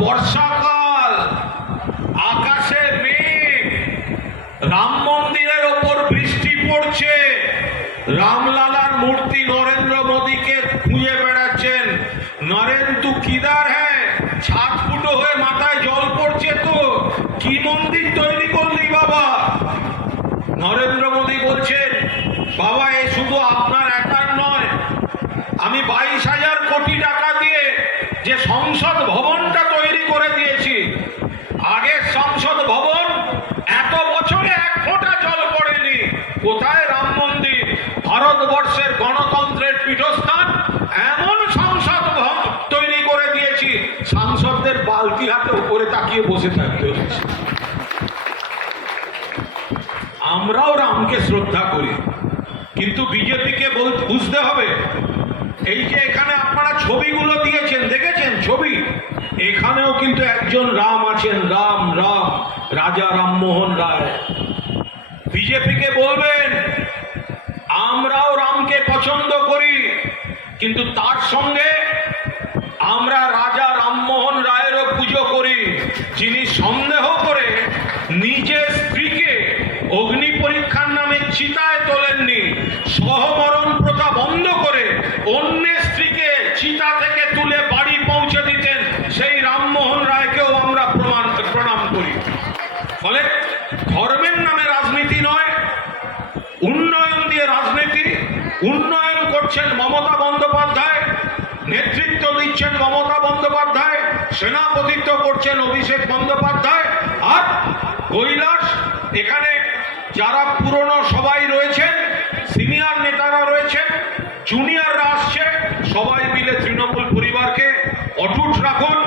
বর্ষাকাল, আকাশে মেঘ, রাম মন্দিরের ওপর বৃষ্টি পড়ছে। রামলালার মূর্তি নরেন্দ্র মোদীকে খুঁজে বেড়াচ্ছেন। নরেন্দু কিদার হ্যাঁ ছাদ ফুটো হয়ে মাথায় জল পড়ছে তো। কি মন্দির তৈরি করলি বাবা? নরেন্দ্র মোদী বলছেন, বাবা, এ শুধু আপনার একার নয়, আমি বাইশ হাজার কোটি টাকা দিয়ে যে সংসদ ভবনটা সংসদ ভবন, এত বছরে এক ফোঁটা জল পড়েনি। কোথায় রাম মন্দির? ভারতবর্ষের গণতন্ত্রের পীঠস্থান, এমন সংসদ ভবন তৈরি করে দিয়েছি। সাংসদদের বালতি হাতে উপরে তাকিয়ে বসে থাকতে হচ্ছে। আমরাও রামকে শ্রদ্ধা করি। কিন্তু বিজেপিকে বুঝতে হবে, এই যে এখানে এখানেও কিন্তু একজন রাম আছেন, রাম রাম, রাজা রামমোহন রায়। বিজেপিকে বলবেন, আমরাও রামকে পছন্দ করি, কিন্তু তার সঙ্গে আমরা রাজা রামমোহন রায়েরও পুজো করি। যিনি সন্দেহ করে নিজের স্ত্রীকে অগ্নি পরীক্ষার নামে চিতায় তোলেননি, সহমরণ প্রথা বন্ধ করে অন্যের স্ত্রীকে চিতা থেকে তুলে করছেন মমতা বন্দ্যোপাধ্যায়, নেতৃত্ব দিচ্ছেন মমতা বন্দ্যোপাধ্যায়, সেনাপতিত্ব করছেন অভিষেক বন্দ্যোপাধ্যায়, আর কৈলাস, এখানে যারা পুরনো সবাই রয়েছেন, সিনিয়র নেতারা রয়েছেন জুনিয়ররা আসছে, সবাই মিলে তৃণমূল পরিবারকে অটুট রাখুন।